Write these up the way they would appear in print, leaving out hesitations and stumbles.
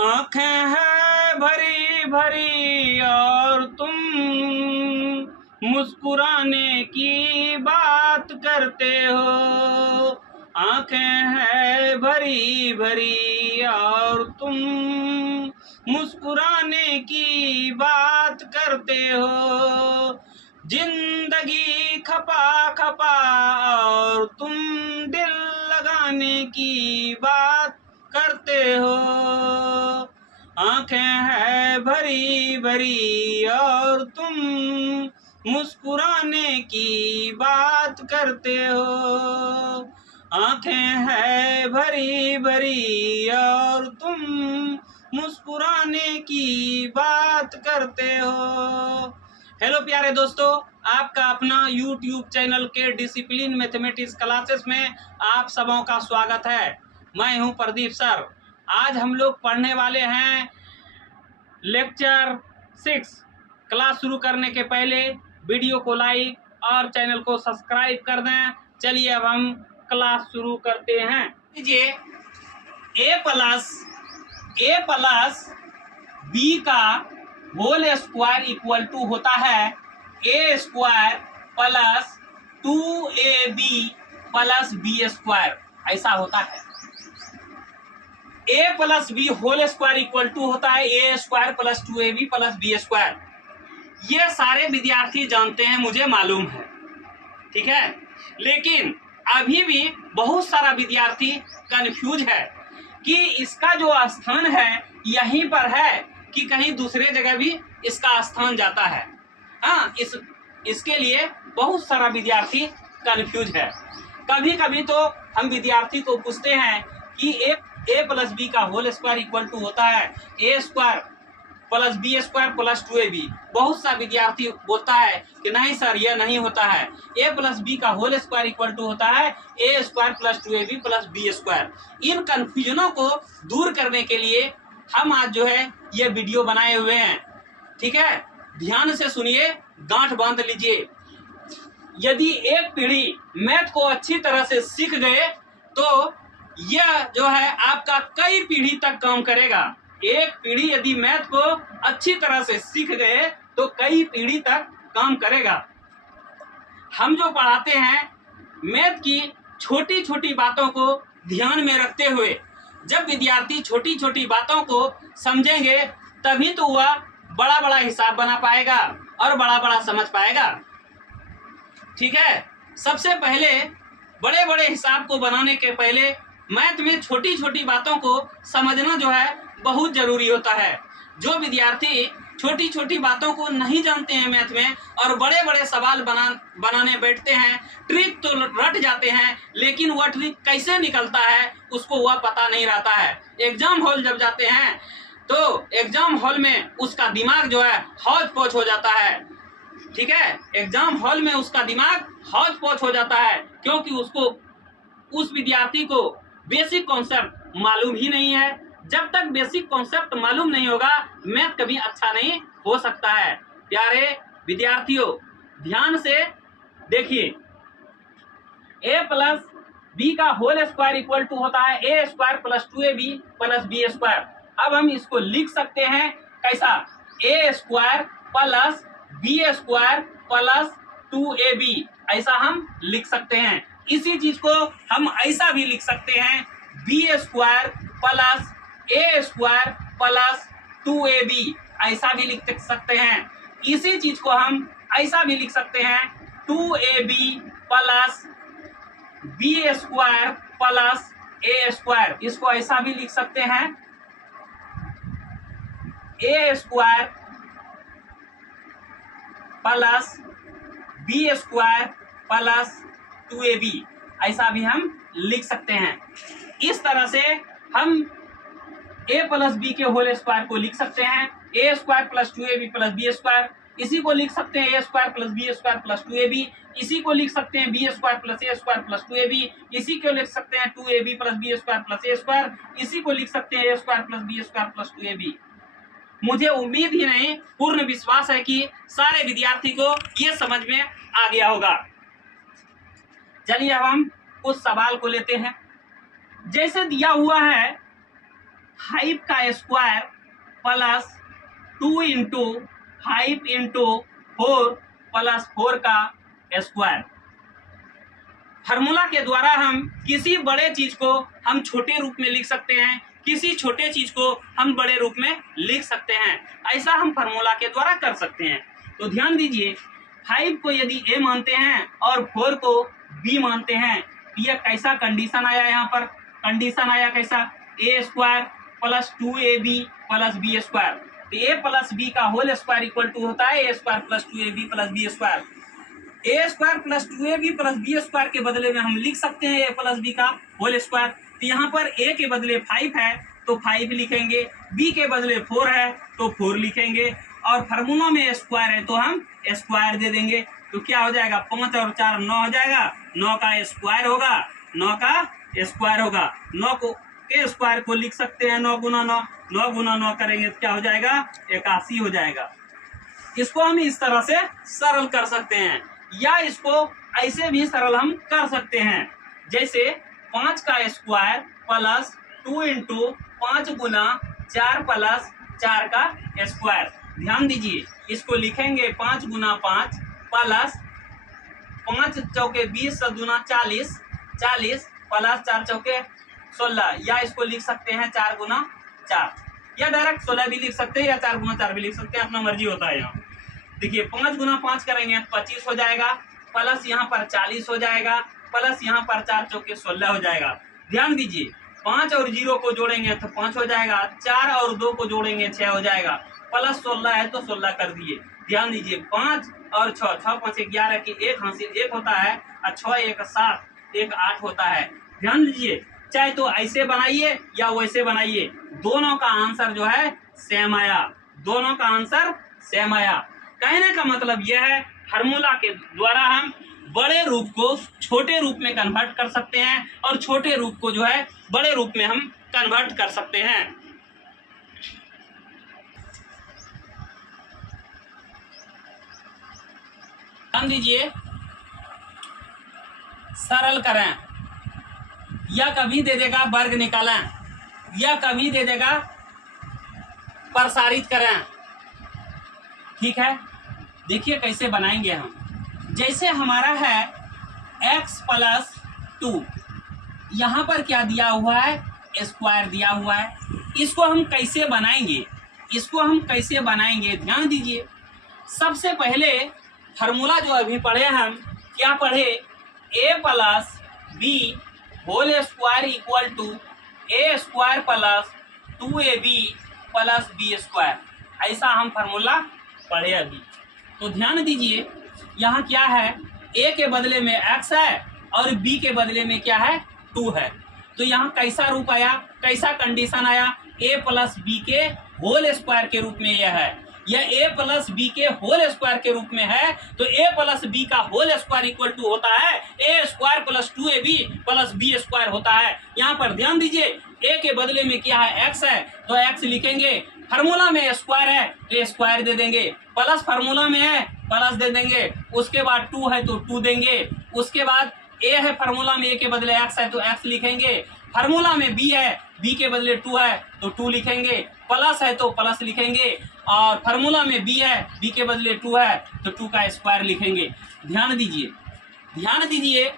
आंखें हैं भरी भरी और तुम मुस्कुराने की बात करते हो। आंखें हैं भरी भरी और तुम मुस्कुराने की बात करते हो। जिंदगी खपा खपा और तुम दिल लगाने की बात करते हो। आंखें हैं भरी भरी और तुम मुस्कुराने की बात करते हो। आंखें हैं भरी भरी और तुम मुस्कुराने की बात करते हो। हेलो प्यारे दोस्तों, आपका अपना YouTube चैनल के डिसिप्लिन मैथमेटिक्स क्लासेस में आप सबों का स्वागत है। मैं हूं प्रदीप सर। आज हम लोग पढ़ने वाले हैं लेक्चर 6। क्लास शुरू करने के पहले वीडियो को लाइक और चैनल को सब्सक्राइब कर दें। चलिए अब हम क्लास शुरू करते हैं। लीजिए ए प्लस बी का होल स्क्वायर इक्वल टू होता है A square plus 2ab plus B square. ऐसा होता है। A plus B whole square equal to होता है A square plus 2ab plus B square. ये सारे विद्यार्थी जानते हैं, मुझे मालूम है, ठीक है। लेकिन अभी भी बहुत सारा विद्यार्थी कंफ्यूज है कि इसका जो स्थान है यहीं पर है कि कहीं दूसरे जगह भी इसका स्थान जाता है। हाँ, इसके लिए बहुत सारा विद्यार्थी कंफ्यूज है। कभी कभी तो हम विद्यार्थी को पूछते हैं कि ए प्लस बी का होल स्क्वायर इक्वल टू होता है A square plus B square plus 2ab। बहुत सा विद्यार्थी बोलता है कि नहीं सर, यह नहीं होता है। ए प्लस बी का होल स्क्वायर इक्वल टू होता है A square plus 2ab plus B square. इन कंफ्यूजनों को दूर करने के लिए हम आज जो है ये वीडियो बनाए हुए हैं, ठीक है। ध्यान से सुनिए, गांठ बांध लीजिए। यदि एक पीढ़ी मैथ को अच्छी तरह से सीख गए तो यह जो है आपका कई पीढ़ी तक काम करेगा। एक पीढ़ी यदि मैथ को अच्छी तरह से सीख गए तो कई पीढ़ी तक काम करेगा। हम जो पढ़ाते हैं मैथ की छोटी छोटी बातों को ध्यान में रखते हुए, जब विद्यार्थी छोटी छोटी बातों को समझेंगे तभी तो वह बड़ा बड़ा हिसाब बना पाएगा और बड़ा बड़ा समझ पाएगा, ठीक है। सबसे पहले बड़े बड़े हिसाब को बनाने के पहले मैथ में छोटी छोटी बातों को समझना जो है बहुत जरूरी होता है। जो विद्यार्थी छोटी छोटी बातों को नहीं जानते हैं मैथ में और बड़े बड़े सवाल बनाने बैठते हैं, ट्रिक तो रट जाते हैं, लेकिन वह ट्रिक कैसे निकलता है उसको वह पता नहीं रहता है। एग्जाम हॉल जब जाते हैं तो एग्जाम हॉल में उसका दिमाग जो है हौज पौच हो जाता है, ठीक है। एग्जाम हॉल में उसका दिमाग हौज पौच हो जाता है क्योंकि उसको, उस विद्यार्थी को बेसिक कॉन्सेप्ट मालूम ही नहीं है। जब तक बेसिक कॉन्सेप्ट मालूम नहीं होगा मैथ कभी अच्छा नहीं हो सकता है। प्यारे विद्यार्थियों, ध्यान से देखिए, ए प्लस बी का होल स्क्वायर इक्वल टू होता है A square plus 2ab plus B square. अब हम इसको लिख सकते हैं कैसा, A square plus B square plus 2ab, ऐसा हम लिख सकते हैं। इसी चीज को हम ऐसा भी लिख सकते हैं, B square plus A square plus 2ab, ऐसा भी लिख सकते हैं। इसी चीज को हम ऐसा भी लिख सकते हैं, 2ab plus B square plus A square. इसको ऐसा भी लिख सकते हैं, A square plus B square plus 2ab, ऐसा भी हम लिख सकते हैं। इस तरह से हम a प्लस बी के होल स्क्वायर को लिख सकते हैं, A square plus 2ab plus B square. इसी को लिख सकते हैं A square plus B square plus 2ab। इसी को लिख सकते हैं B square plus A square plus 2ab। इसी को लिख सकते हैं 2ab plus B square plus A square. इसी को लिख सकते हैं A square plus B square plus 2ab। मुझे उम्मीद ही नहीं, पूर्ण विश्वास है कि सारे विद्यार्थी को ये समझ में आ गया होगा। चलिए अब हम उस सवाल को लेते हैं। जैसे दिया हुआ है 5 का square plus 2 into 5 into 4 plus 4 का स्क्वायर। फार्मूला के द्वारा हम किसी बड़े चीज को हम छोटे रूप में लिख सकते हैं, किसी छोटे चीज को हम बड़े रूप में लिख सकते हैं। ऐसा हम फार्मूला के द्वारा कर सकते हैं। तो ध्यान दीजिए, 5 को यदि a मानते हैं और 4 को b मानते हैं, तो यह कैसा कंडीशन आया? यहाँ पर कंडीशन आया कैसा? a square plus 2ab plus b square. तो a प्लस b का होल स्क्वायर इक्वल टू होता है a square plus 2ab plus b square. a square plus 2ab plus b square के बदले में हम लिख सकते हैं a प्लस b का होल स्क्वायर। तो यहाँ पर a के बदले 5 है तो 5 लिखेंगे, b के बदले 4 है तो 4 लिखेंगे, और फार्मूला में स्क्वायर है तो हम स्क्वायर दे देंगे। तो क्या हो जाएगा? 5 और 4 9 हो जाएगा, 9 का स्क्वायर होगा, 9 का स्क्वायर होगा। 9 को के स्क्वायर को लिख सकते हैं 9 गुना 9, 9 गुना 9 करेंगे तो क्या हो जाएगा? 81 हो जाएगा। इसको हम इस तरह से सरल कर सकते हैं, या इसको ऐसे भी सरल हम कर सकते हैं, जैसे 5 का स्क्वायर प्लस 2 इंटू 5 गुना 4 प्लस 4 का स्क्वायर। ध्यान दीजिए, इसको लिखेंगे 5 गुना 5 प्लस 5 चौके 20 दुना 40, 40 प्लस 4 चौके 16, या इसको लिख सकते हैं 4 गुना 4, या डायरेक्ट 16 भी लिख सकते हैं या 4 गुना 4 भी लिख सकते हैं, अपना मर्जी होता है। यहाँ देखिए 5 गुना 5 करेंगे 25 हो जाएगा, प्लस यहाँ पर 40 हो जाएगा, प्लस यहाँ पर 4 चौके 16 हो जाएगा। ध्यान दीजिए, 5 और 0 को जोड़ेंगे तो 5 हो जाएगा, 4 और 2 को जोड़ेंगे 6 हो जाएगा, प्लस 16 है तो 16 कर दिए। ध्यान दीजिए, 5 और 6, 6 5 11 की 1 हासिल 1 होता है, और 6 1 7 1 8 होता है। ध्यान दीजिए, चाहे तो ऐसे बनाइए या वैसे बनाइए, दोनों का आंसर जो है सेम आया, दोनों का आंसर सेम आया। कहने का मतलब यह है, फार्मूला के द्वारा हम बड़े रूप को छोटे रूप में कन्वर्ट कर सकते हैं, और छोटे रूप को जो है बड़े रूप में हम कन्वर्ट कर सकते हैं। ध्यान दीजिए, सरल करें, या कभी दे देगा वर्ग निकालें, या कभी दे देगा प्रसारित करें। ठीक है, देखिए कैसे बनाएंगे हम। जैसे हमारा है x प्लस 2, यहाँ पर क्या दिया हुआ है? स्क्वायर दिया हुआ है। इसको हम कैसे बनाएंगे? इसको हम कैसे बनाएंगे? ध्यान दीजिए, सबसे पहले फार्मूला जो अभी पढ़े हम, क्या पढ़े? a plus b whole square equal to a square plus 2ab plus b square. ऐसा हम फार्मूला पढ़े अभी। तो ध्यान दीजिए, यहाँ क्या है? a के बदले में x है और b के बदले में क्या है? 2 है। तो यहाँ कैसा रूप आया? कैसा कंडीशन आया? a प्लस b के होल स्क्वायर के रूप में यह है, यह a प्लस b के होल स्क्वायर के रूप में है। तो a प्लस b का होल स्क्वायर इक्वल टू होता है a square plus 2ab plus b square होता है। यहाँ पर ध्यान दीजिए, a के बदले में क्या है? x है तो x लिखेंगे, फार्मूला में स्क्वायर है तो स्क्वायर दे देंगे, प्लस फार्मूला में है प्लस दे देंगे, उसके बाद 2 है तो 2 देंगे, उसके बाद a है फार्मूला में, a के बदले x है तो x लिखेंगे, फार्मूला में b है, b के बदले 2 है तो 2 लिखेंगे, प्लस है तो प्लस लिखेंगे, और फार्मूला में b है, b के बदले 2 है तो 2 का स्क्वायर लिखेंगे। ध्यान दीजिए, ध्यान दीजिए,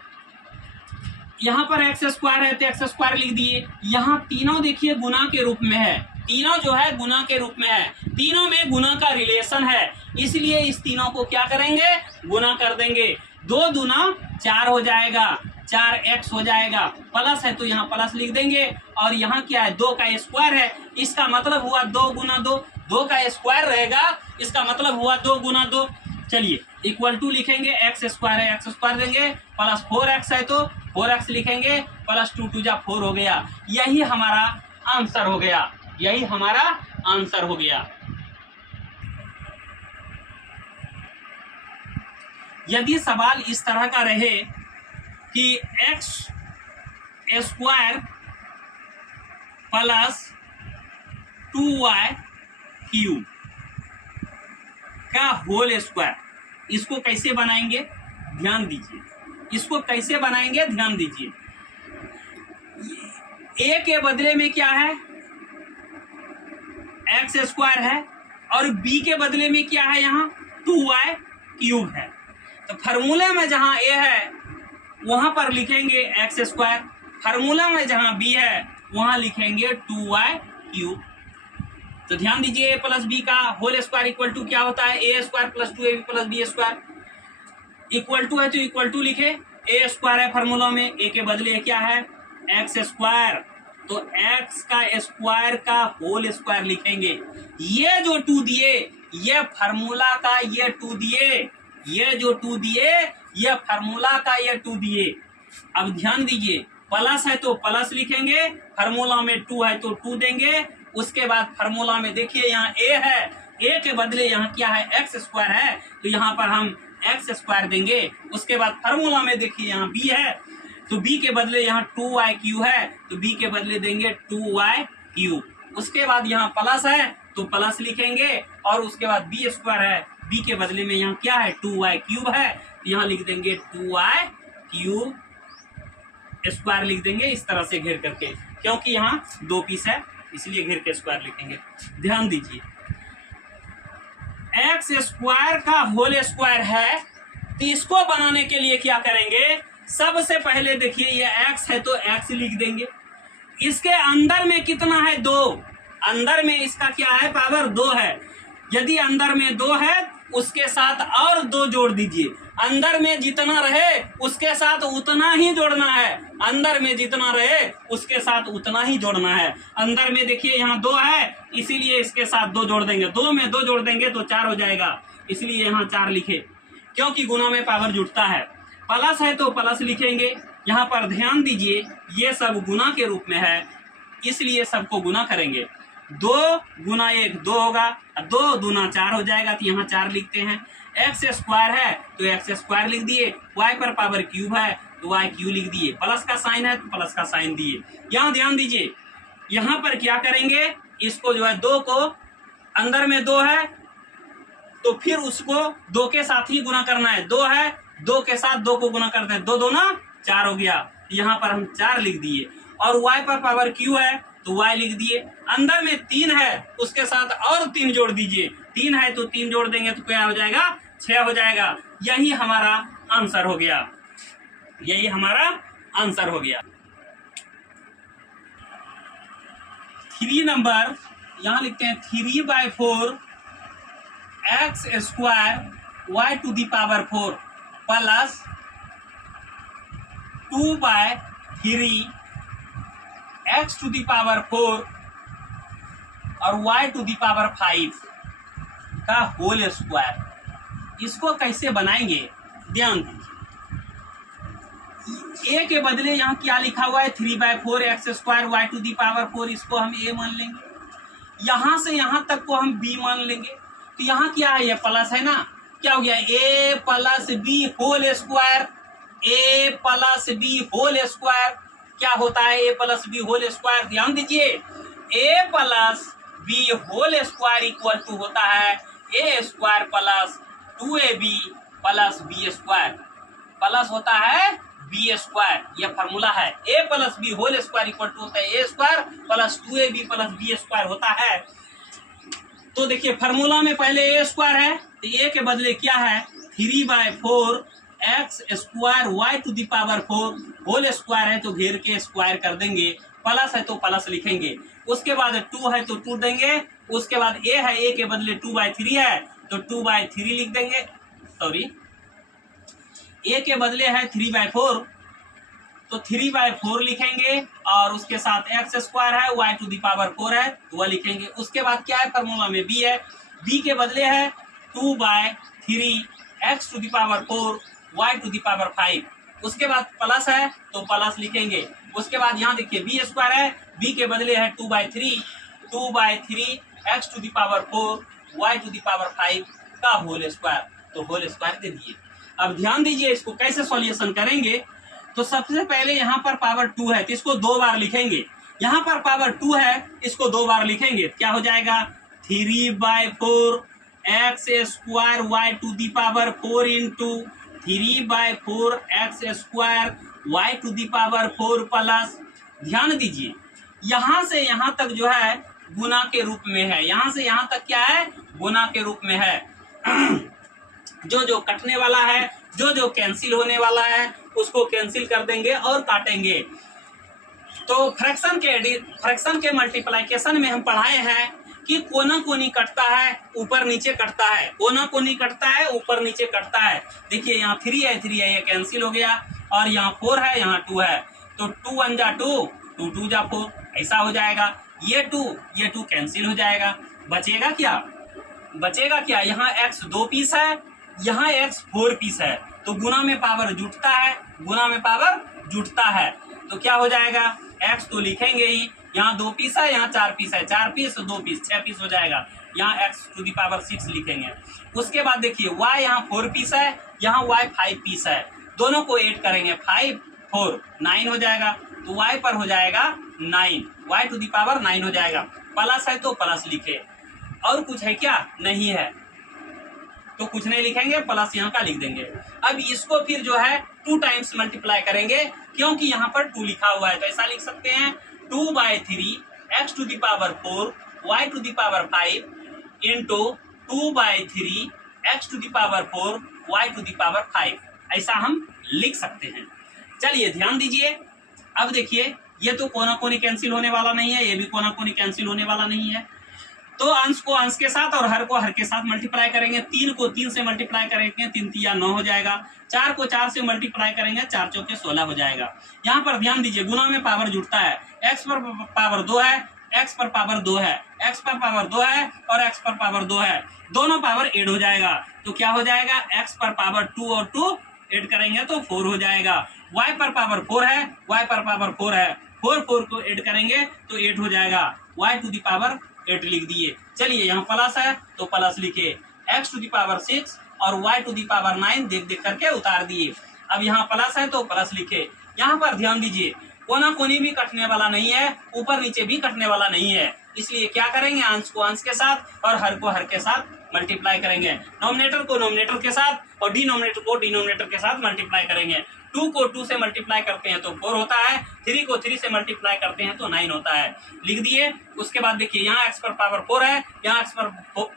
यहाँ पर x स्क्वायर है तो x स्क्वायर लिख दिए। यहाँ तीनों देखिए गुना के रूप में है, तीनों जो है गुना के रूप में है, तीनों में गुना का रिलेशन है, इसलिए इस तीनों को क्या करेंगे? गुना कर देंगे। 2 दूना 4 हो जाएगा, 4x हो जाएगा, प्लस है तो यहाँ प्लस लिख देंगे, और यहाँ क्या है? 2 का स्क्वायर है, इसका मतलब हुआ 2 गुना 2, 2 का स्क्वायर रहेगा, इसका मतलब हुआ 2 गुना 2। चलिए इक्वल टू लिखेंगे, x स्क्वायर है x स्क्वायर देंगे, प्लस 4x है तो 4x लिखेंगे, प्लस 2 2 जा 4 हो गया। यही हमारा आंसर हो गया, यही हमारा आंसर हो गया। यदि सवाल इस तरह का रहे कि x square plus 2y cube का होल स्क्वायर, इसको कैसे बनाएंगे? ध्यान दीजिए, इसको कैसे बनाएंगे? ध्यान दीजिए, a के बदले में क्या है? एक्स स्क्वायर है और बी के बदले में क्या है, यहाँ 2y क्यूब है। तो फार्मूले में जहाँ a है वहां पर लिखेंगे एक्स स्क्वायर, फार्मूला में जहाँ b है वहां लिखेंगे 2y क्यूब। तो ध्यान दीजिए, a प्लस बी का होल स्क्वायर इक्वल टू क्या होता है, A square plus 2ab plus B square. Equal to है तो इक्वल टू लिखे, ए स्क्वायर है फार्मूला में, ए के बदले क्या है एक्स स्क्वायर, तो एक्स का स्क्वायर का होल स्क्वायर लिखेंगे। ये जो 2 दिए ये फार्मूला का, ये 2 दिए, ये जो 2 दिए ये फार्मूला का, ये 2 दिए। अब ध्यान दीजिए, प्लस है तो प्लस लिखेंगे, फार्मूला में 2 है तो 2 देंगे। उसके बाद फार्मूला में देखिए यहाँ a है, a के बदले यहाँ क्या है एक्स स्क्वायर है, तो यहाँ पर हम एक्स स्क्वायर देंगे। उसके बाद फार्मूला में देखिए यहाँ b है, तो b के बदले यहाँ 2y क्यू है, तो b के बदले देंगे 2y क्यू। उसके बाद यहाँ प्लस है तो प्लस लिखेंगे, और उसके बाद b स्क्वायर है, b के बदले में यहाँ क्या है 2y क्यूब है, तो यहाँ लिख देंगे 2y क्यूब स्क्वायर लिख देंगे इस तरह से घेर करके, क्योंकि यहाँ 2 पीस है इसलिए घेर के स्क्वायर लिखेंगे। ध्यान दीजिए, एक्स स्क्वायर का होल स्क्वायर है, तो इसको बनाने के लिए क्या करेंगे, सबसे पहले देखिए ये x है तो x लिख देंगे। इसके अंदर में कितना है 2, अंदर में इसका क्या है पावर 2 है। यदि अंदर में 2 है उसके साथ और 2 जोड़ दीजिए, अंदर में जितना रहे उसके साथ उतना ही जोड़ना है, अंदर में जितना रहे उसके साथ उतना ही जोड़ना है। अंदर में देखिए यहाँ 2 है इसीलिए इसके साथ 2 जोड़ देंगे, 2 में 2 जोड़ देंगे तो 4 हो जाएगा, इसलिए यहाँ 4 लिखे, क्योंकि गुना में पावर जुड़ता है। प्लस है तो प्लस लिखेंगे। यहाँ पर ध्यान दीजिए ये सब गुना के रूप में है इसलिए सबको गुना करेंगे, 2 गुना 1 2 होगा, 2 दूना 4 हो जाएगा, तो यहाँ 4 लिखते हैं। एक्स स्क्वायर है तो एक्स स्क्वायर लिख दिए, वाई पर पावर क्यूब है तो वाई क्यू लिख दिए, प्लस का साइन है तो प्लस का साइन दिए। यहाँ ध्यान दीजिए, यहाँ पर क्या करेंगे, इसको जो है 2 को, अंदर में 2 है तो फिर उसको 2 के साथ ही गुना करना है, 2 है 2 के साथ 2 को गुना करते हैं, 2 दूना 4 हो गया, यहाँ पर हम 4 लिख दिए। और y पर पावर q है तो y लिख दिए। अंदर में 3 है उसके साथ और 3 जोड़ दीजिए, 3 है तो 3 जोड़ देंगे तो क्या हो जाएगा 6 हो जाएगा। यही हमारा आंसर हो गया, यही हमारा आंसर हो गया। 3 नंबर यहाँ लिखते हैं 3/4 x square y to the power 4 plus 2/3 x to the power 4 और y टू दी पावर 5 का होल स्क्वायर। इसको कैसे बनाएंगे ध्यान दीजिए, a के बदले यहाँ क्या लिखा हुआ है 3/4 x square y to the power 4, इसको हम a मान लेंगे, यहाँ से यहाँ तक को हम b मान लेंगे। तो यहाँ क्या है, ये प्लस है ना, क्या हो गया a plus B whole square, a plus B whole square क्या होता है a plus B whole square. ध्यान दीजिए, a plus B whole square equal to होता है a square plus 2ab plus B square, plus होता है बी स्क्वायर, यह फॉर्मूला है। a plus B whole square equal to होता है a square plus 2ab plus B square होता है। तो देखिए फार्मूला में पहले a स्क्वायर है तो a के बदले क्या है 3/4 x square y to the power 4 whole square है तो घेर के स्क्वायर कर देंगे, प्लस है तो प्लस लिखेंगे। उसके बाद 2 है तो 2 देंगे, उसके बाद a है, a के बदले 2/3 है तो 2/3 लिख देंगे, सॉरी a के बदले है 3/4 तो 3/4 लिखेंगे, और उसके साथ एक्स स्क्वायर है वाई टू दी पावर 4 है तो वह लिखेंगे। उसके बाद क्या है फार्मूला में b है, b के बदले है 2/3 x to the power 4 y to the power 5, उसके बाद प्लस है तो प्लस लिखेंगे। उसके बाद यहाँ देखिए बी स्क्वायर है, b के बदले है 2/3 x to the power 4 y to the power 5 का होल स्क्वायर, तो होल स्क्वायर दे दिए। अब ध्यान दीजिए इसको कैसे सॉल्यूशन करेंगे, तो सबसे पहले यहाँ पर पावर 2 है तो इसको 2 बार लिखेंगे, यहाँ पर पावर 2 है इसको 2 बार लिखेंगे, क्या हो जाएगा 3/4 x square y to the power 4 into 3/4 x square y to the power 4 plus, ध्यान दीजिए यहाँ से यहाँ तक जो है गुना के रूप में है, यहां से यहां तक क्या है, गुना के रूप में है। जो जो कटने वाला है, जो जो कैंसिल होने वाला है, उसको कैंसिल कर देंगे और काटेंगे। तो फ्रैक्शन के मल्टीप्लिकेशन में हम पढ़ाए हैं कि कोना कोनी कटता है, ऊपर नीचे कटता है, कोना कोनी कटता है, ऊपर नीचे कटता है। देखिए यहाँ 3 है, 3 है, ये कैंसिल हो गया, और यहाँ 4 है, यहाँ 2 है, तो 2 1 जा 2, 2 2 जा 4, ऐसा हो जाएगा। ये 2 कैंसिल हो जाएगा, बचेगा क्या, बचेगा क्या, यहाँ x 2 पीस है, यहाँ x 4 पीस है, तो गुना में पावर जुटता है, गुना में पावर जुटता है, तो क्या हो जाएगा, x तो लिखेंगे ही, यहाँ 2 पीस है, यहाँ 4 पीस है, 4 पीस 2 पीस 6 पीस हो जाएगा, यहाँ x टू दी पावर 6 लिखेंगे। उसके बाद देखिए y यहाँ 4 पीस है, यहाँ y 5 पीस है, दोनों को ऐड करेंगे, 5 4 9 हो जाएगा, तो y पर हो जाएगा 9, y टू दी पावर 9 हो जाएगा। प्लस है तो प्लस लिखे, और कुछ है क्या, नहीं है, तो कुछ नहीं लिखेंगे, प्लस यहाँ का लिख देंगे। अब इसको फिर जो है 2 टाइम्स मल्टीप्लाई करेंगे, क्योंकि यहाँ पर 2 लिखा हुआ है, तो ऐसा लिख सकते हैं 2/3 x to the power 4 y to the power 5 into 2/3 x to the power 4 y to the power 5, ऐसा हम लिख सकते हैं। चलिए ध्यान दीजिए, अब देखिए ये तो कोना कोनी कैंसिल होने वाला नहीं है, ये भी कोना कोनी कैंसिल होने वाला नहीं है, तो अंश को अंश के साथ और हर को हर के साथ मल्टीप्लाई करेंगे। 3 को 3 से मल्टीप्लाई करेंगे, 3 3 9 हो जाएगा। 4 को 4 से मल्टीप्लाई करेंगे, 4 चौके 16 हो जाएगा। यहाँ पर ध्यान दीजिए, गुना में पावर जुड़ता है, x पर पावर 2 है, x पर पावर 2 है, x पर पावर 2 है और x पर पावर 2 है, दोनों पावर ऐड हो जाएगा, तो क्या हो जाएगा, x पर पावर 2 और 2 ऐड करेंगे तो 4 हो जाएगा। y पर पावर 4 है, y पर पावर 4 है, 4 4 को ऐड करेंगे तो 8 हो जाएगा, y टू दी पावर 8 लिख दिए। चलिए यहाँ प्लस है तो प्लस लिखे, x टू दी पावर 6 और y टू दी पावर 9 देख देख करके उतार दिए। अब यहाँ प्लस है तो प्लस लिखे। यहाँ पर ध्यान दीजिए, कोना कोनी भी कटने वाला नहीं है, ऊपर नीचे भी कटने वाला नहीं है, इसलिए क्या करेंगे, अंश को अंश के साथ और हर को हर के साथ मल्टीप्लाई करेंगे। नॉमिनेटर को नॉमिनेटर के साथ और डिनोमिनेटर को डिनोमिनेटर के साथ मल्टीप्लाई करेंगे। 2 को 2 से मल्टीप्लाई करते हैं तो 4 होता है, 3 को 3 से मल्टीप्लाई करते हैं तो 9 होता है, लिख दिए। उसके बाद देखिए यहाँ x पर पावर 4 है, यहाँ x पर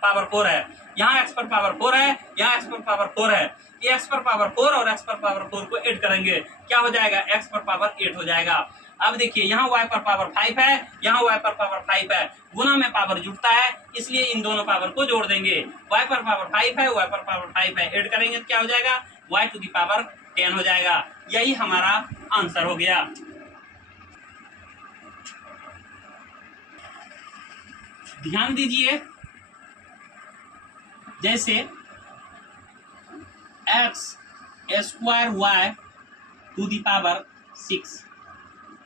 पावर 4 है, यहाँ x पर पावर 4 है, यहाँ x पर पावर 4 है, ये x पर पावर 4 और x पर पावर 4 को ऐड करेंगे, क्या हो जाएगा, x पर पावर 8 हो जाएगा। अब देखिए यहाँ y पर पावर 5 है, यहाँ y पर पावर 5 है, गुना में पावर जुड़ता है, इसलिए इन दोनों पावर को जोड़ देंगे। y पर पावर 5 है, y पर पावर 5 है, ऐड करेंगे तो क्या हो जाएगा, y टू दी पावर 10 हो जाएगा। यही हमारा आंसर हो गया। ध्यान दीजिए, जैसे x square y to the power 6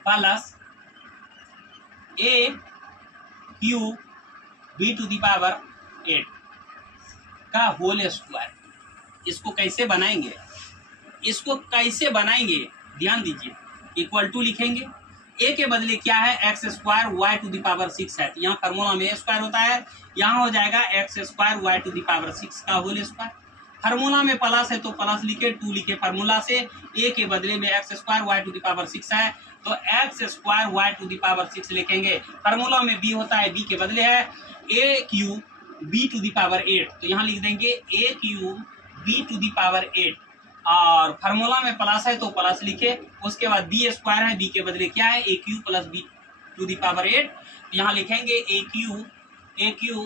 plus a cube b to the power 8 का होल स्क्वायर, इसको कैसे बनाएंगे, इसको कैसे बनाएंगे, ध्यान दीजिए, इक्वल टू लिखेंगे, a के बदले क्या है, x square y to the power 6 है, यहाँ फार्मूला में a स्क्वायर होता है, यहाँ हो जाएगा x square y to the power 6 का होल स्क्वायर। फार्मूला में प्लस है तो प्लस लिखे, 2 लिखे, फार्मूला से a के बदले में x square y to the power 6 है तो x square y to the power 6 लिखेंगे। फार्मूला में b होता है, b के बदले है a cube b to the power 8, तो यहाँ लिख देंगे a cube b to the power 8, और फार्मूला में प्लस है तो प्लस लिखे। उसके बाद बी स्क्वायर है, बी के बदले क्या है, A Q plus B to the power 8, यहाँ लिखेंगे A Q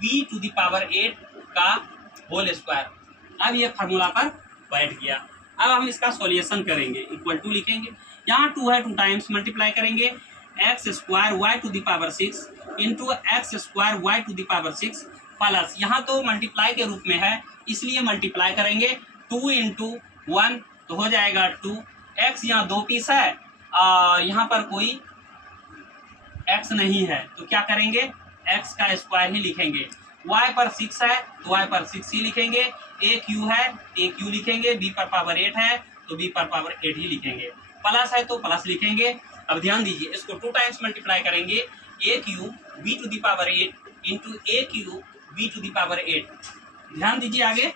B to the power 8 का होल स्क्वायर। अब ये फार्मूला पर बैठ गया। अब हम इसका सॉल्यूशन करेंगे, इक्वल टू लिखेंगे, यहाँ 2 है, 2 टाइम्स मल्टीप्लाई करेंगे, x square y to the power 6 into x square y to the power 6 plus, यहाँ तो मल्टीप्लाई के रूप में है इसलिए मल्टीप्लाई करेंगे, 2 इंटू 1 तो हो जाएगा 2, x यहाँ 2 पीस है और यहाँ पर कोई x नहीं है तो क्या करेंगे, x का स्क्वायर ही लिखेंगे। y पर 6 है तो y पर 6 ही लिखेंगे, a क्यू है a क्यू लिखेंगे, b पर पावर 8 है तो b पर पावर 8 ही लिखेंगे, प्लस है तो प्लस लिखेंगे। अब ध्यान दीजिए, इसको 2 टाइम्स मल्टीप्लाई करेंगे, a cube b to the power 8 into a cube b to the power 8। ध्यान दीजिए आगे,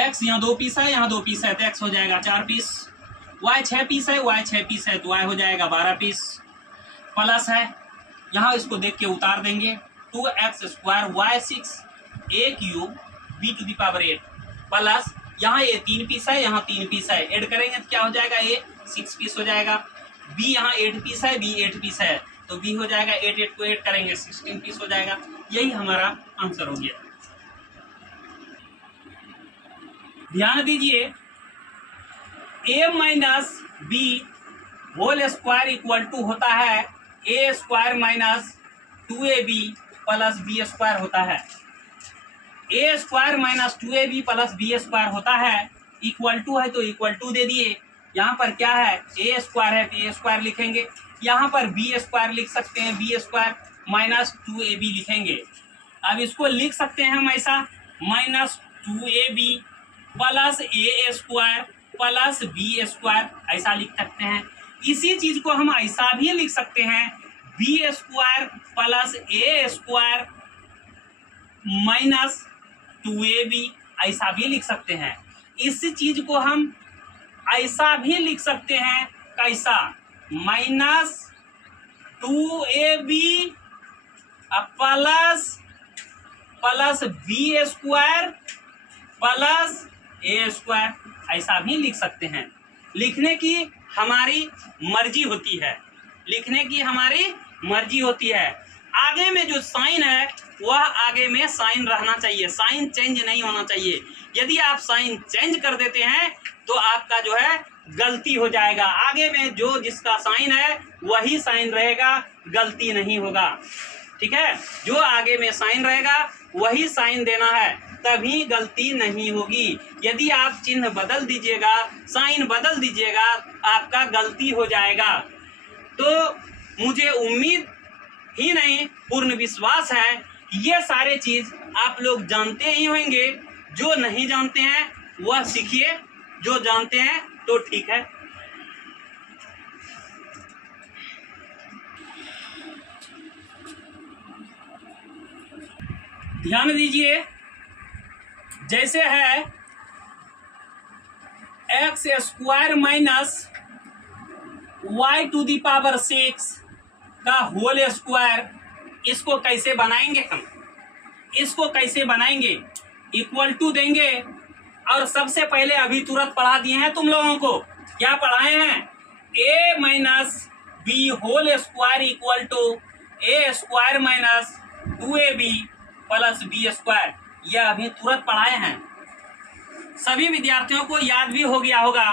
x यहाँ 2 पीस है, यहाँ 2 पीस है तो x हो जाएगा 4 पीस, y 6 पीस है, y 6 पीस है तो y हो जाएगा 12 पीस, प्लस है यहाँ इसको देख के उतार देंगे। 2x square y 6 a cube b to the power 8 प्लस यहाँ ये 3 पीस है, यहाँ 3 पीस है, ऐड करेंगे तो क्या हो जाएगा, a 6 पीस हो जाएगा। b यहाँ 8 पीस है, b 8 पीस है, तो b हो जाएगा 8 8 को 8 करेंगे 16 पीस हो जाएगा। यही हमारा आंसर हो गया। ध्यान दीजिए, a minus b whole square equal to होता है a square minus 2ab plus b square होता है। a square minus 2ab plus b square होता है, इक्वल टू है तो इक्वल टू दे दिए। यहाँ पर क्या है, a स्क्वायर है तो a स्क्वायर लिखेंगे, यहाँ पर b स्क्वायर लिख सकते हैं, b स्क्वायर माइनस 2ab लिखेंगे। अब इसको लिख सकते हैं हम ऐसा, minus 2ab plus a square plus b square, ऐसा लिख सकते हैं। इसी चीज को हम ऐसा भी लिख सकते हैं, b square plus a square minus 2ab, ऐसा भी लिख सकते हैं। इसी चीज को हम ऐसा भी लिख सकते हैं, कैसा, minus 2ab plus b square plus a square, ऐसा भी लिख सकते हैं। लिखने की हमारी मर्जी होती है, लिखने की हमारी मर्जी होती है। आगे में जो साइन है वह आगे में साइन रहना चाहिए, साइन चेंज नहीं होना चाहिए। यदि आप साइन चेंज कर देते हैं तो आपका जो है गलती हो जाएगा। आगे में जो जिसका साइन है वही साइन रहेगा, गलती नहीं होगा। ठीक है, जो आगे में साइन रहेगा वही साइन देना है, तभी गलती नहीं होगी। यदि आप चिन्ह बदल दीजिएगा, साइन बदल दीजिएगा, आपका गलती हो जाएगा। तो मुझे उम्मीद ही नहीं, पूर्ण विश्वास है ये सारे चीज आप लोग जानते ही होंगे। जो नहीं जानते हैं वह सीखिए, जो जानते हैं तो ठीक है। ध्यान दीजिए, जैसे है x square minus y to the power 6 का होल स्क्वायर, इसको कैसे बनाएंगे हम, इसको कैसे बनाएंगे, इक्वल टू देंगे। और सबसे पहले अभी तुरंत पढ़ा दिए हैं तुम लोगों को, क्या पढ़ाए हैं, a minus b whole square equal to a square minus 2ab plus b square, यह अभी तुरंत पढ़ाए हैं। सभी विद्यार्थियों को याद भी हो गया होगा।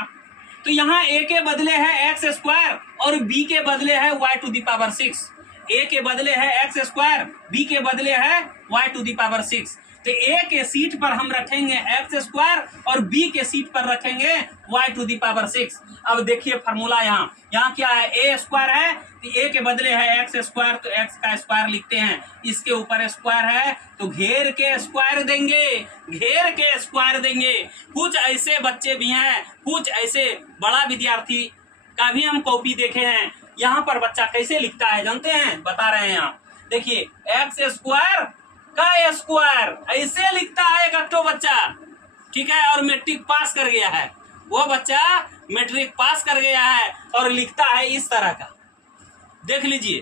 तो यहाँ a के बदले है एक्स स्क्वायर और b के बदले है y to the power 6। a के बदले है एक्स स्क्वायर, b के बदले है y टू दी पावर 6। तो a के सीट पर हम रखेंगे एक्स स्क्वायर और b के सीट पर रखेंगे y टू दी पावर 6। अब देखिए फार्मूला, यहाँ क्या है, a स्क्वायर है तो a के बदले है एक्स स्क्वायर, तो x का स्क्वायर लिखते हैं। इसके ऊपर स्क्वायर है तो घेर के स्क्वायर देंगे, घेर के स्क्वायर देंगे। कुछ ऐसे बच्चे भी हैं, कुछ ऐसे बड़ा विद्यार्थी का भी हम कॉपी देखे हैं। यहाँ पर बच्चा कैसे लिखता है जानते हैं, बता रहे हैं आप। देखिए एक्स स्क्वायर का स्क्वायर ऐसे लिखता है एक अक्टो बच्चा, ठीक है, और मैट्रिक पास कर गया है। वो बच्चा मैट्रिक पास कर गया है और लिखता है इस तरह का, देख लीजिए।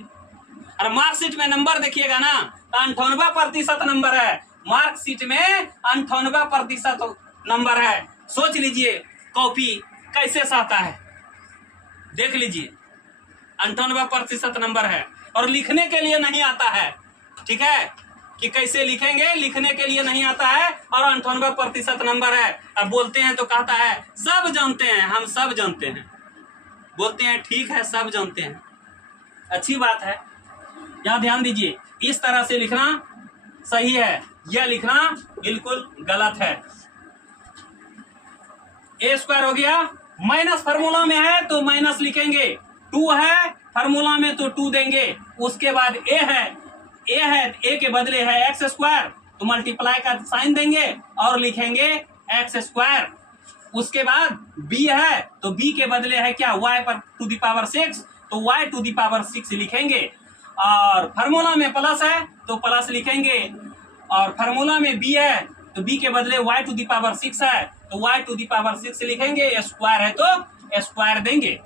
और मार्कशीट में नंबर देखिएगा ना, 98% नंबर है, मार्कशीट में 98% नंबर है। सोच लीजिए कॉपी कैसे सहता है, देख लीजिए 98% नंबर है और लिखने के लिए नहीं आता है। ठीक है, कि कैसे लिखेंगे, लिखने के लिए नहीं आता है और 98% नंबर है। अब बोलते हैं तो कहता है सब जानते हैं, हम सब जानते हैं। बोलते हैं ठीक है, सब जानते हैं, अच्छी बात है। यहाँ ध्यान दीजिए, इस तरह से लिखना सही है, यह लिखना बिल्कुल गलत है। ए स्क्वायर हो गया, माइनस फार्मूला में है तो माइनस लिखेंगे, 2 है फार्मूला में तो 2 देंगे। उसके बाद ए है, ए के बदले है एक्स स्क्वायर तो मल्टीप्लाई का साइन देंगे और लिखेंगे एक्स स्क्वायर। उसके बाद बी है तो बी के बदले है क्या, y पर टू दी पावर 6 तो y टू दी पावर 6 लिखेंगे। और फार्मूला में प्लस है तो प्लस लिखेंगे, और फार्मूला में b है तो b के बदले y टू दी पावर 6 है तो y टू दी पावर 6 लिखेंगे। स्क्वायर है तो स्क्वायर देंगे।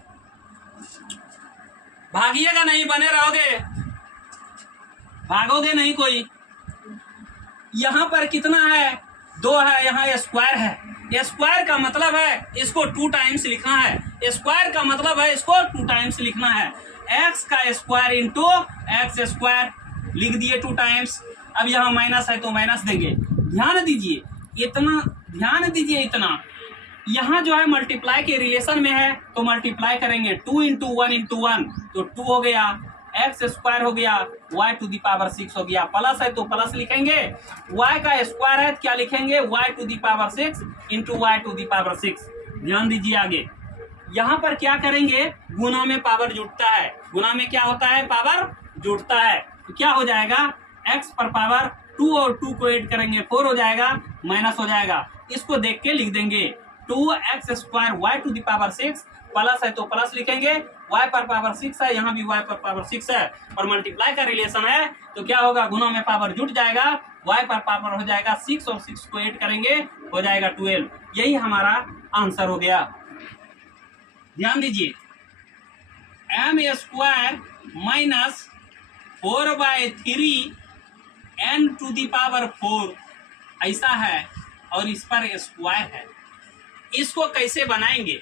भागिएगा नहीं, बने रहोगे। भागोगे नहीं कोई। यहाँ पर कितना है, 2 है, यहाँ स्क्वायर है। स्क्वायर का मतलब है इसको 2 टाइम्स लिखना है। स्क्वायर का मतलब है इसको 2 टाइम्स लिखना है। एक्स का स्क्वायर इंटू एक्स स्क्वायर लिख दिए 2 टाइम्स। अब यहाँ माइनस है तो माइनस देंगे। ध्यान दीजिए इतना, ध्यान दीजिए इतना, यहाँ जो है मल्टीप्लाई के रिलेशन में है तो मल्टीप्लाई करेंगे 2 इंटू 1 इंटू 1 तो 2 हो गया, एक्स स्क्वायर हो गया, y टू दी पावर 6 हो गया। प्लस है तो प्लस लिखेंगे, y का स्क्वायर है क्या लिखेंगे, y to the power 6 into y to the power 6। ध्यान दीजिए आगे, यहाँ पर क्या करेंगे, गुना में पावर जुड़ता है। गुना में क्या होता है, पावर जुड़ता है। तो क्या हो जाएगा, x पर पावर 2 और 2 को ऐड करेंगे 4 हो जाएगा, माइनस हो जाएगा। इसको देख के लिख देंगे 2x square y to the power 6, plus है तो प्लस लिखेंगे, y पर पावर 6 है, यहाँ भी y पर पावर 6 है और मल्टीप्लाई का रिलेशन है तो क्या होगा, गुना में पावर जुट जाएगा, y पर पावर हो जाएगा 6 और 6 को ऐड करेंगे हो जाएगा 12। यही हमारा आंसर हो गया। ध्यान दीजिए, m square minus 4/3 n to the power 4 ऐसा है और इस पर स्क्वायर है। इसको कैसे बनाएंगे,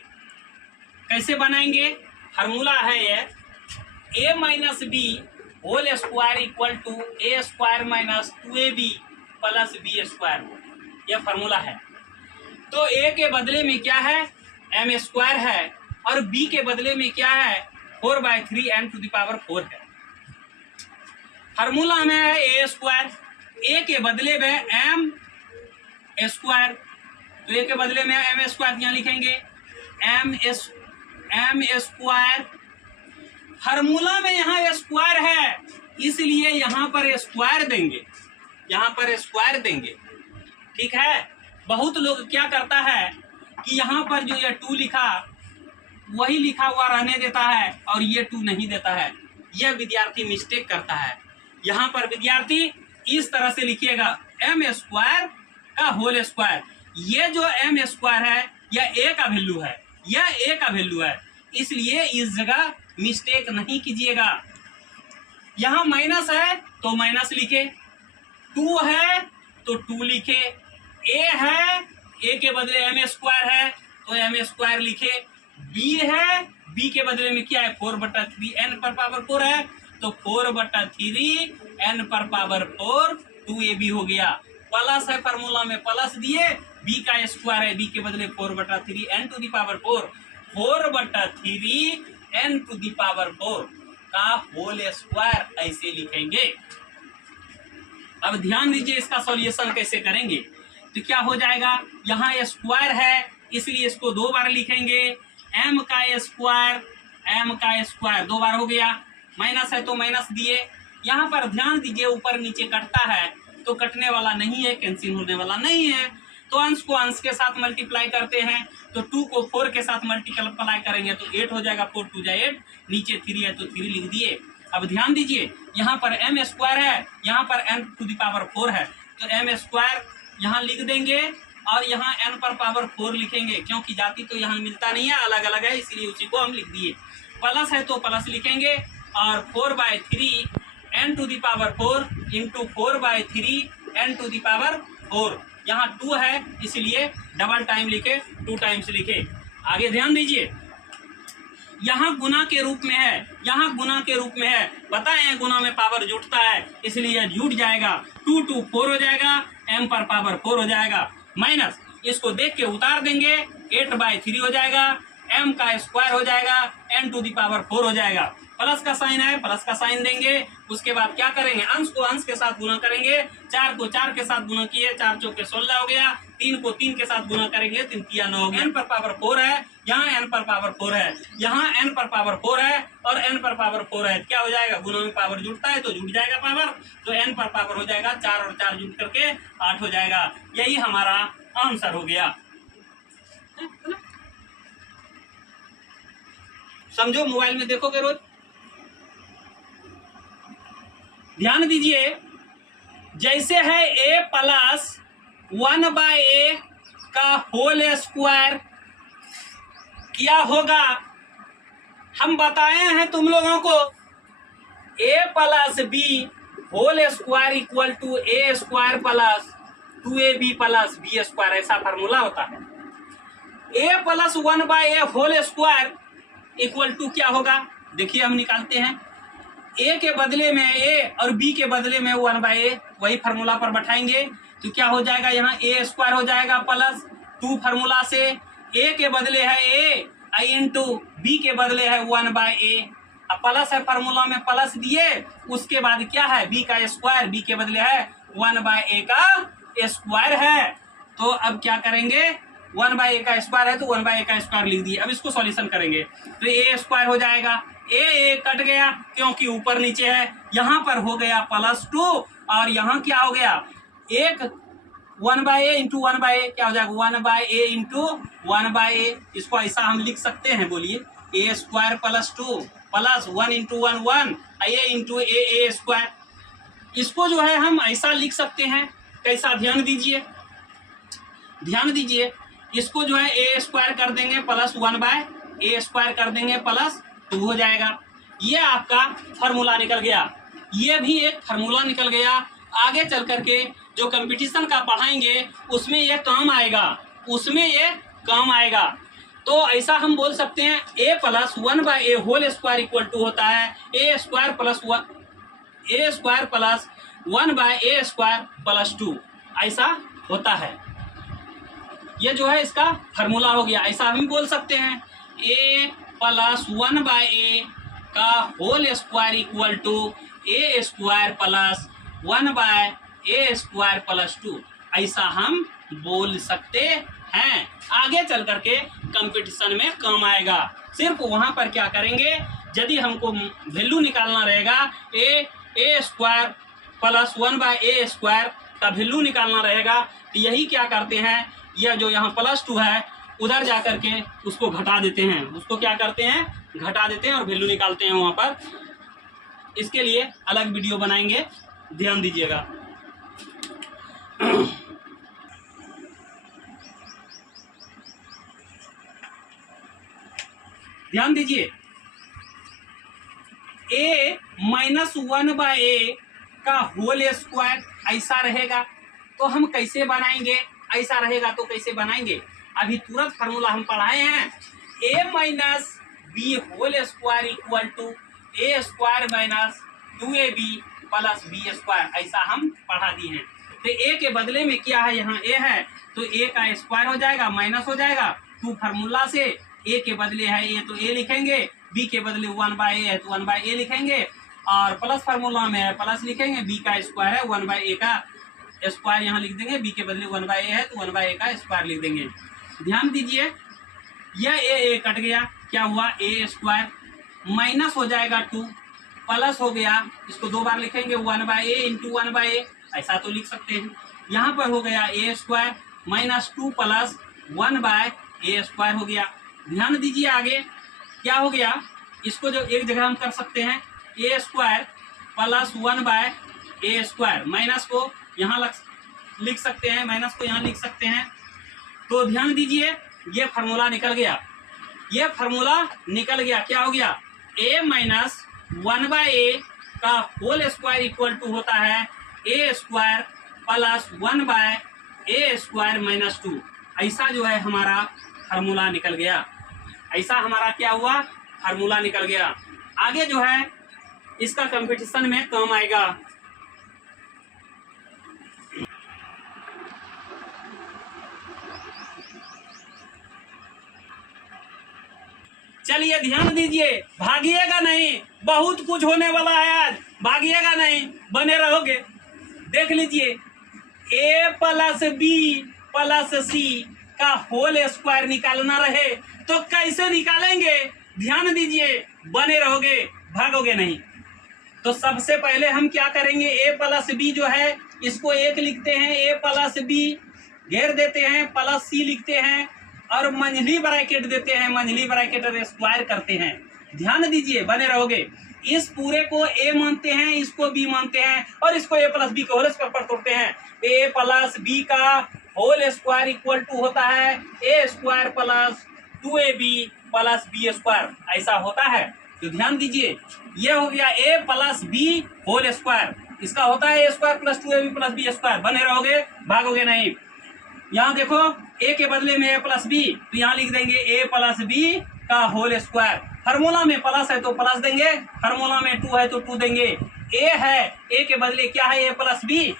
कैसे बनाएंगे, फार्मूला है ये a minus b whole square equal to A square minus 2ab plus B square, यह फार्मूला है। तो a के बदले में क्या है, m स्क्वायर है और b के बदले में क्या है, 4/3 n टू द पावर 4 है। फार्मूला में है a स्क्वायर, a के बदले में m स्क्वायर, तो a के बदले में m स्क्वायर यहाँ लिखेंगे m स्क्वायर। फार्मूला में यहाँ स्क्वायर है इसलिए यहाँ पर स्क्वायर देंगे, यहाँ पर स्क्वायर देंगे, ठीक है। बहुत लोग क्या करता है कि यहाँ पर जो ये 2 लिखा वही लिखा हुआ रहने देता है और ये 2 नहीं देता है, यह विद्यार्थी मिस्टेक करता है। यहाँ पर विद्यार्थी इस तरह से लिखिएगा m स्क्वायर का होल स्क्वायर। ये जो m स्क्वायर है यह a का वैल्यू है, यह a का वैल्यू है, इसलिए इस जगह मिस्टेक नहीं कीजिएगा। यहाँ माइनस है तो माइनस लिखे, 2 है तो 2 लिखे, a है, a के बदले m स्क्वायर है तो m स्क्वायर लिखे, b है, b के बदले में क्या है 4/3 n पर पावर 4 है तो 4/3 n पर पावर 4 2ab हो गया। प्लस है, फार्मूला में प्लस दिए, b का स्क्वायर है, b के बदले 4/3 n to the power 4, 4/3 n to the power 4 का होल स्क्वायर ऐसे लिखेंगे। अब ध्यान दीजिए इसका सॉल्यूशन कैसे करेंगे, तो क्या हो जाएगा, यहाँ स्क्वायर है इसलिए इसको 2 बार लिखेंगे, m का स्क्वायर 2 बार हो गया, माइनस है तो माइनस दिए। यहाँ पर ध्यान दीजिए ऊपर नीचे कटता है तो कटने वाला नहीं है, कैंसिल होने वाला नहीं है, तो अंश को अंश के साथ मल्टीप्लाई करते हैं, तो 2 को 4 के साथ मल्टीप्लाई करेंगे तो 8 हो जाएगा, 4 2 8, नीचे 3 है तो 3 लिख दिए। अब ध्यान दीजिए यहाँ पर m स्क्वायर है, यहाँ पर n टू दी पावर 4 है, तो m स्क्वायर यहाँ लिख देंगे और यहाँ n पर पावर 4 लिखेंगे, क्योंकि जाति तो यहाँ मिलता नहीं है, अलग अलग है, इसलिए उसी को हम लिख दिए। प्लस है तो प्लस लिखेंगे और 4/3 n to the power 4 into 4/3 n to the power 4, यहाँ 2 है इसलिए डबल टाइम लिखे, 2 टाइम्स लिखे। आगे ध्यान दीजिए, यहाँ गुना के रूप में है, यहाँ गुना के रूप में है, बताएं गुना में पावर जुटता है इसलिए जुट जाएगा, 2 2 4 हो जाएगा, m पर पावर 4 हो जाएगा, माइनस इसको देख के उतार देंगे, 8/3 हो जाएगा, m का स्क्वायर हो जाएगा, n टू दी पावर 4 हो जाएगा। प्लस का साइन है, प्लस का साइन देंगे, उसके बाद क्या करेंगे, अंश को अंश के साथ गुना करेंगे, 4 को 4 के साथ गुना किए, 4 चौके 16 हो गया, 3 को 3 के साथ गुना करेंगे, 3 तिया 9 हो गया। n पर पावर 4 है, यहाँ n पर पावर 4 है, यहाँ n पर पावर 4 है और n पर पावर 4 है, क्या हो जाएगा, गुना में पावर जुड़ता है तो जुट जाएगा पावर, तो n पर पावर हो जाएगा 4 और 4 जुट करके 8 हो जाएगा। यही हमारा आंसर हो गया। समझो, मोबाइल में देखोगे रोज। ध्यान दीजिए, जैसे है a प्लस 1/a का होल स्क्वायर क्या होगा, हम बताए हैं तुम लोगों को a plus b whole square equal to A square plus 2ab plus B square, ऐसा फार्मूला होता है। A plus 1/a whole square equal to क्या होगा, देखिए हम निकालते हैं। ए के बदले में ए और बी के बदले में 1/a, वही फार्मूला पर बैठाएंगे तो क्या हो जाएगा, यहाँ ए स्क्वायर हो जाएगा प्लस 2 फार्मूला से ए के बदले है ए इंटू बी के बदले है 1/a, अब प्लस है फार्मूला में प्लस दिए, उसके बाद क्या है बी का स्क्वायर, बी के बदले है 1/a का स्क्वायर है। तो अब क्या करेंगे, 1/a का स्क्वायर है तो 1/a का स्क्वायर लिख दिए। अब इसको सॉल्यूशन करेंगे तो ए स्क्वायर हो जाएगा, ए कट गया क्योंकि ऊपर नीचे है, यहाँ पर हो गया +2 और यहाँ क्या हो गया, एक 1/a इंटू 1/a क्या हो जाएगा, 1/a इंटू 1/a। इसको ऐसा हम लिख सकते हैं, बोलिए A square +2 plus 1 into 1 1 a into A square. इसको जो है हम ऐसा लिख सकते हैं, कैसा, ध्यान दीजिए ध्यान दीजिए। इसको जो है ए स्क्वायर कर देंगे प्लस 1/a स्क्वायर कर देंगे प्लस 2 हो जाएगा। ये आपका फार्मूला निकल गया, ये भी एक फार्मूला निकल गया। आगे चल करके जो कंपटीशन का पढ़ाएंगे उसमें ये काम आएगा, उसमें ये काम आएगा। तो ऐसा हम बोल सकते हैं a plus 1/a whole square equal to होता है A square plus 1/a square plus 2, ऐसा होता है। ये जो है इसका फार्मूला हो गया। ऐसा हम बोल सकते हैं a प्लस 1/a का whole square equal to A square plus 1/a square plus 2, ऐसा हम बोल सकते हैं। आगे चल करके कंपटीशन में काम आएगा। सिर्फ वहां पर क्या करेंगे, यदि हमको वैल्यू निकालना रहेगा ए स्क्वायर प्लस 1/a स्क्वायर का वैल्यू निकालना रहेगा, तो यही क्या करते हैं, यह जो यहाँ +2 है उधर जा करके उसको घटा देते हैं, उसको क्या करते हैं, घटा देते हैं और वैल्यू निकालते हैं वहां पर। इसके लिए अलग वीडियो बनाएंगे, ध्यान दीजिएगा। ध्यान दीजिए, a माइनस 1/a का होल स्क्वायर ऐसा रहेगा तो हम कैसे बनाएंगे, ऐसा रहेगा तो कैसे बनाएंगे, अभी तुरंत फार्मूला हम पढ़ाए हैं। a minus b whole square equal to A square minus 2ab plus B square, ऐसा हम पढ़ा दिए हैं। तो a के बदले में क्या है, यहाँ a है तो a का स्क्वायर हो जाएगा, माइनस हो जाएगा 2 फार्मूला से, a के बदले है a तो a लिखेंगे, b के बदले 1/a है तो 1/a लिखेंगे, और प्लस फार्मूला में है प्लस लिखेंगे, b का स्क्वायर है 1/a का स्क्वायर यहाँ लिख देंगे, b के बदले 1/a है तो 1/a का स्क्वायर लिख देंगे। ध्यान दीजिए, यह a कट गया, क्या हुआ, a स्क्वायर माइनस हो जाएगा 2 प्लस हो गया, इसको 2 बार लिखेंगे 1/a इंटू 1/a, ऐसा तो लिख सकते हैं। यहाँ पर हो गया a square minus 2 plus 1/a square हो गया। ध्यान दीजिए आगे क्या हो गया, इसको जो एक जगह हम कर सकते हैं a square plus 1/a square, minus को यहाँ लिख सकते हैं, माइनस को यहाँ लिख सकते हैं। तो ध्यान दीजिए, ये फार्मूला निकल गया, ये फार्मूला निकल गया। क्या हो गया, a माइनस 1/a का होल स्क्वायर इक्वल टू होता है a square plus 1/a square minus 2, ऐसा जो है हमारा फार्मूला निकल गया। ऐसा हमारा क्या हुआ, फार्मूला निकल गया। आगे जो है इसका कंपटीशन में काम आएगा। चलिए ध्यान दीजिए, भागिएगा नहीं, बहुत कुछ होने वाला है आज, भागिएगा नहीं, बने रहोगे। देख लीजिए, a plus B plus C का होल स्क्वायर निकालना रहे तो कैसे निकालेंगे, ध्यान दीजिए, बने रहोगे, भागोगे नहीं। तो सबसे पहले हम क्या करेंगे, a प्लस बी जो है इसको 1 लिखते हैं, a प्लस बी घेर देते हैं, प्लस सी लिखते हैं और मंझली ब्रैकेट देते हैं, मंझली ब्रैकेट स्क्वायर करते हैं। ध्यान दीजिए, बने रहोगे। इस पूरे को a मानते हैं, इसको b मानते हैं और इसको a प्लस बी के होल स्क्वायर पर तोड़ते हैं। a प्लस बी का होल स्क्वायर इक्वल टू होता है a square plus 2ab plus B square, ऐसा होता है। तो ध्यान दीजिए, ये हो गया a plus B whole square. इसका होता है A square plus 2ab plus B square. बने रहोगे, भागोगे नहीं। यहाँ देखो a के बदले में a प्लस बी, तो यहाँ लिख देंगे a प्लस बी का होल स्क्वायर। फार्मूला में प्लस है तो प्लस देंगे, फार्मूला में 2 है तो 2 देंगे। a है, a के बदले क्या है, a प्लस बी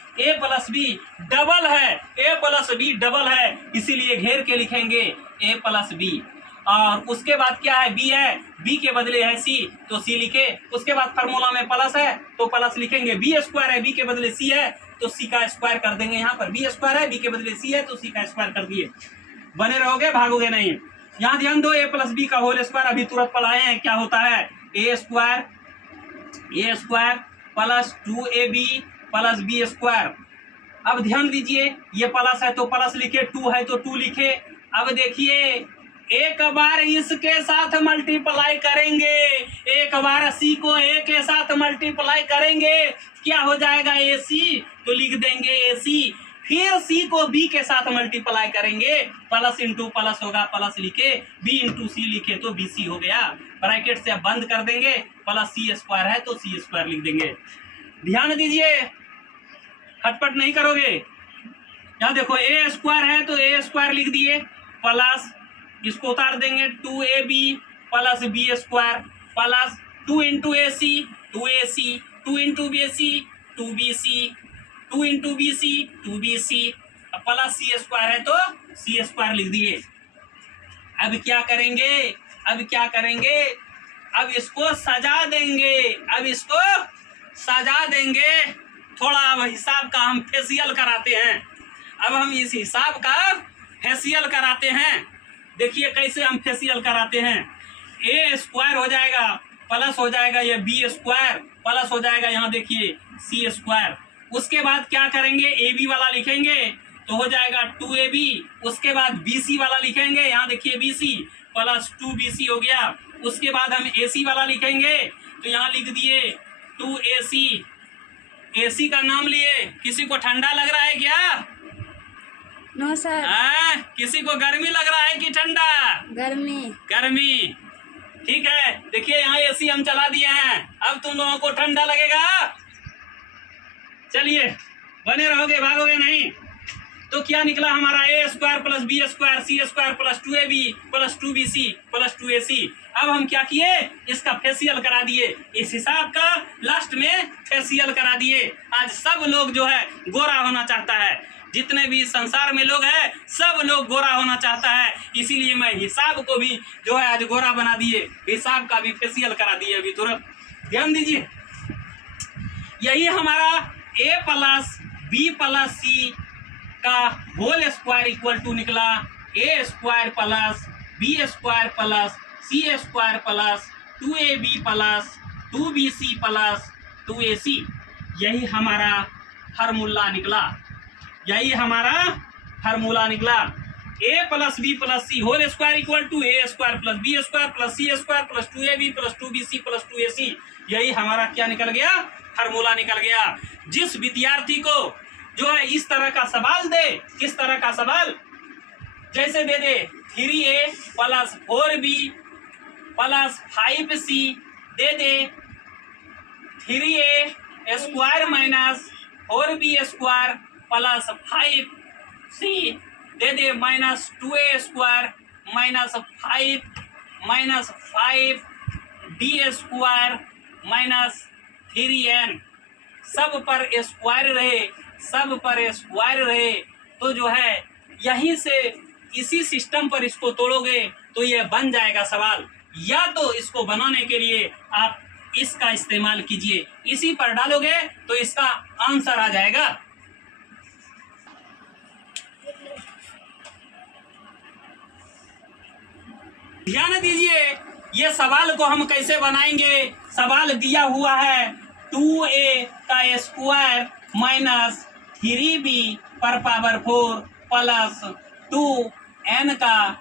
डबल है, a प्लस बी डबल है, इसीलिए घेर के लिखेंगे a प्लस बी। और उसके बाद क्या है, b है, b के बदले है c तो c लिखे। उसके बाद फार्मूला में प्लस है तो प्लस लिखेंगे। b स्क्वायर है, b के बदले c है तो c का स्क्वायर कर देंगे। यहाँ पर b स्क्वायर है, b के बदले c है तो c का स्क्वायर कर दिए। बने रहोगे, भागोगे नहीं। यहाँ ध्यान दो, a प्लस बी का होल स्क्वायर अभी तुरंत पढ़ाए हैं, क्या होता है, a square plus 2ab plus B square. अब ध्यान दीजिए, ये प्लस है तो प्लस लिखे, 2 है तो 2 लिखे। अब देखिए, एक बार इसके साथ मल्टीप्लाई करेंगे, एक बार सी को ए के साथ मल्टीप्लाई करेंगे, क्या हो जाएगा, ए सी, तो लिख देंगे ए सी। फिर सी को बी के साथ मल्टीप्लाई करेंगे, प्लस इंटू प्लस होगा, प्लस लिखे, बी इंटू सी लिखे तो बी सी हो गया। ब्रैकेट से अब बंद कर देंगे, प्लस सी स्क्वायर है तो सी स्क्वायर लिख देंगे। ध्यान दीजिए, खटपट नहीं करोगे। यहाँ देखो ए स्क्वायर है तो ए स्क्वायर लिख दिए, प्लस इसको उतार देंगे 2ab plus B square plus 2 into A C 2ac 2 into B C 2bc 2 into B C 2bc plus C square है तो सी स्क्वायर लिख दिए। अब क्या करेंगे, अब इसको सजा देंगे, थोड़ा अब हिसाब का हम फेसियल कराते हैं। अब हम इस हिसाब का फेसियल कराते हैं। देखिए कैसे हम फेसियल कराते हैं। ए स्क्वायर हो जाएगा, प्लस हो जाएगा ये बी स्क्वायर, प्लस हो जाएगा यहाँ देखिए सी स्क्वायर। उसके बाद क्या करेंगे, ए बी वाला लिखेंगे तो हो जाएगा 2ab। उसके बाद बी सी वाला लिखेंगे, यहाँ देखिए बी सी प्लस 2bc हो गया। उसके बाद हम ए सी वाला लिखेंगे तो यहाँ लिख दिए 2ac। ए सी का नाम लिए, किसी को ठंडा लग रहा है क्या? No sir. किसी को गर्मी लग रहा है कि ठंडा? गर्मी। ठीक है, देखिए यहाँ एसी हम चला दिए हैं, अब तुम लोगों को ठंडा लगेगा। चलिए, बने रहोगे, भागोगे नहीं। तो क्या निकला हमारा, A square plus B square C square plus 2ab plus 2bc plus 2ac। अब हम क्या किए, इसका फेसियल करा दिए, इस हिसाब का लास्ट में फेसियल करा दिए। आज सब लोग जो है गोरा होना चाहता है, जितने भी संसार में लोग हैं सब लोग गोरा होना चाहता है, इसीलिए मैं हिसाब को भी जो है आज गोरा बना दिए, हिसाब का भी फेसियल करा दिए अभी तुरंत। ध्यान दीजिए, यही हमारा a plus B plus C का होल स्क्वायर इक्वल टू निकला A square plus B square plus C square plus 2ab plus 2bc plus 2ac। यही हमारा फार्मूला निकला। a plus B plus C whole square equal to A square plus B square plus C square plus 2ab plus 2bc plus 2ac। यही हमारा क्या निकल गया, formula निकल गया। जिस विद्यार्थी को जो है इस तरह का सवाल दे, किस तरह का सवाल, जैसे दे दे 3a plus 4b plus 5c, दे दे 3a square minus 4b square plus 5c, दे दे minus 2a square minus 5d square minus 3n। सब पर स्क्वायर रहे तो जो है यहीं से इसी सिस्टम पर इसको तोड़ोगे तो ये बन जाएगा सवाल। या तो इसको बनाने के लिए आप इसका इस्तेमाल कीजिए, इसी पर डालोगे तो इसका आंसर आ जाएगा। ध्यान दीजिए, ये सवाल को हम कैसे बनाएंगे। सवाल दिया हुआ है 2a का स्क्वायर माइनस 3b पर पावर 4 प्लस 2n का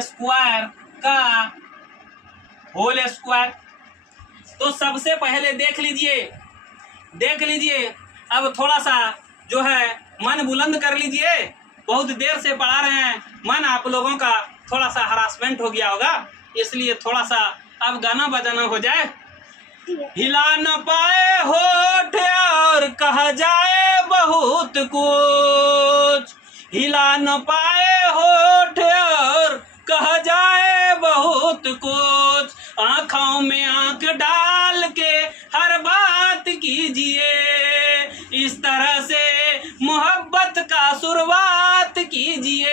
स्क्वायर का होल स्क्वायर। तो सबसे पहले देख लीजिए। अब थोड़ा सा जो है मन बुलंद कर लीजिए, बहुत देर से पढ़ा रहे हैं, मन आप लोगों का थोड़ा सा हरासमेंट हो गया होगा, इसलिए थोड़ा सा अब गाना बजाना हो जाए। हिला न पाए होठ और बहुत कुछ, हिला न पाए होठ और कह जाए बहुत कुछ, आँखों में आँख डाल के हर बात कीजिए, इस तरह से मोहब्बत का शुरुआत कीजिए।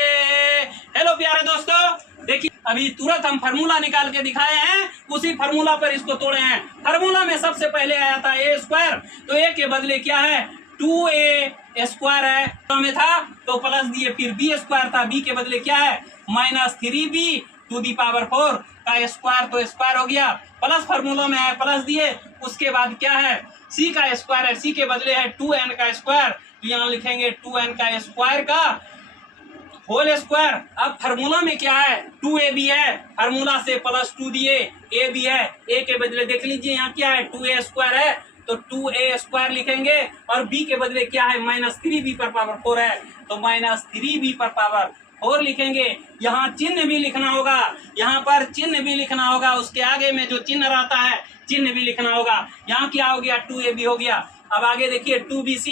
हेलो प्यारे दोस्तों, देखिए अभी तुरंत हम फार्मूला निकाल के दिखाए हैं, उसी फार्मूला पर इसको तोड़े हैं। फार्मूला में सबसे पहले आया था ए स्क्वायर, तो ए के बदले क्या है 2a स्क्वायर है, तो में था तो प्लस दिए, फिर बी स्क्वायर था, बी के बदले क्या है -3b टू दी पावर 4 का स्क्वायर, तो स्क्वायर हो गया, प्लस फार्मूला में है प्लस दिए। उसके बाद क्या है c का स्क्वायर है, c के बदले है 2n का स्क्वायर, तो यहाँ लिखेंगे 2n का स्क्वायर का होल स्क्वायर। अब फार्मूला में क्या है 2ab है, फार्मूला से +2 दिए, a भी है, a के बदले देख लीजिए यहाँ क्या है 2a स्क्वायर है, तो 2a स्क्वायर लिखेंगे, और b के बदले क्या है -3b पर पावर 4 है, तो -3b पर पावर 4 लिखेंगे। यहाँ चिन्ह भी लिखना होगा, यहाँ पर चिन्ह भी लिखना होगा, उसके आगे में जो चिन्ह रहता है चिन्ह भी लिखना होगा। यहाँ क्या हो गया 2ab हो गया। अब आगे देखिए 2bc,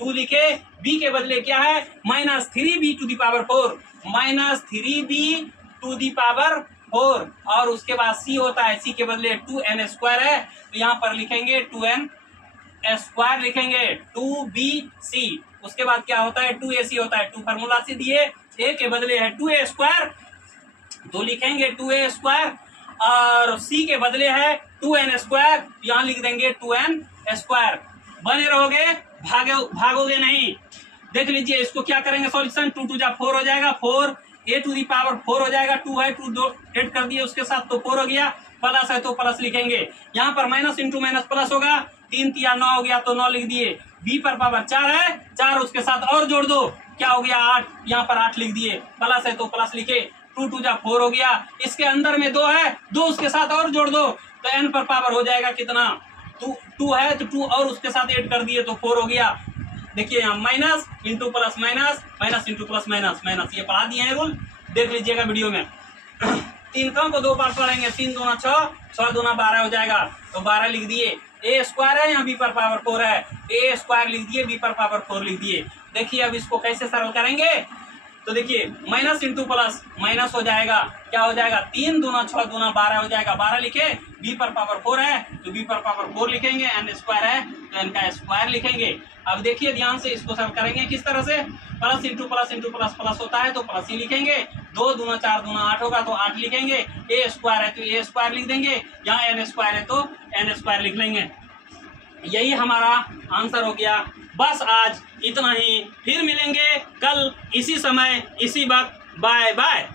2 लिखे, b के बदले क्या है -3b to the power 4, -3b to the power 4, और उसके बाद c होता है, c के बदले 2n स्क्वायर है, तो यहाँ पर लिखेंगे 2n स्क्वायर लिखेंगे 2bc। उसके बाद क्या होता है 2ac होता है, 2 फार्मूला से दिए, a के बदले है 2a स्क्वायर, तो लिखेंगे 2a स्क्वायर, और c के बदले है 2n स्क्वायर, यहाँ लिख देंगे 2n स्क्वायर। बने रहोगे, भागोगे नहीं। देख लीजिए इसको क्या करेंगे सॉल्यूशन, 2 2 जा 4 हो जाएगा, 4a टू दी पावर 4 हो जाएगा, 2 है 2 दो ऐड कर दिए उसके साथ, तो 4 हो गया, प्लस है तो प्लस लिखेंगे। यहाँ पर माइनस इंटू माइनस प्लस होगा, 3 तिया 9 हो गया, तो 9 लिख दिए। b पर पावर 4 है, 4 उसके साथ और जोड़ दो, क्या हो गया 8, यहाँ पर 8 लिख दिए, प्लस है तो प्लस लिखे, 2 2 जा 4 हो गया, इसके अंदर में 2 है, 2 उसके साथ और जोड़ दो, तो n पर पावर हो जाएगा कितना 2 है, तो 2 और उसके साथ ऐड कर दिए तो 4 हो गया। देखिए यहाँ minus into plus minus, minus into plus minus minus, ये पढ़ा दिए हैं रूल, देख लीजिएगा वीडियो में। 3 को 2 बार पढ़ेंगे, 3 दूना 6, 6 दूना 12 हो जाएगा, तो 12 लिख दिए। a स्क्वायर है, यहाँ b पर पावर 4 है, a स्क्वायर लिख दिए, b पर पावर 4 लिख दिए। देखिए अब इसको कैसे सरल करेंगे, तो देखिए माइनस इंटू प्लस माइनस हो जाएगा, क्या हो जाएगा 3 दूना 6 दूना 12 हो जाएगा, 12 लिखे, b पर पावर 4 है तो b पर पावर 4 लिखेंगे, n स्क्वायर है तो n का स्क्वायर लिखेंगे। अब देखिए ध्यान से इसको सरल करेंगे किस तरह से, प्लस इंटू प्लस प्लस होता है तो प्लस ही लिखेंगे, 2 दूना 4 दूना 8 होगा तो 8 लिखेंगे, a स्क्वायर है तो a स्क्वायर लिख देंगे, यहाँ n स्क्वायर है तो n स्क्वायर लिख लेंगे। यही हमारा आंसर हो गया। बस आज इतना ही, फिर मिलेंगे कल इसी समय इसी वक्त, बाय बाय।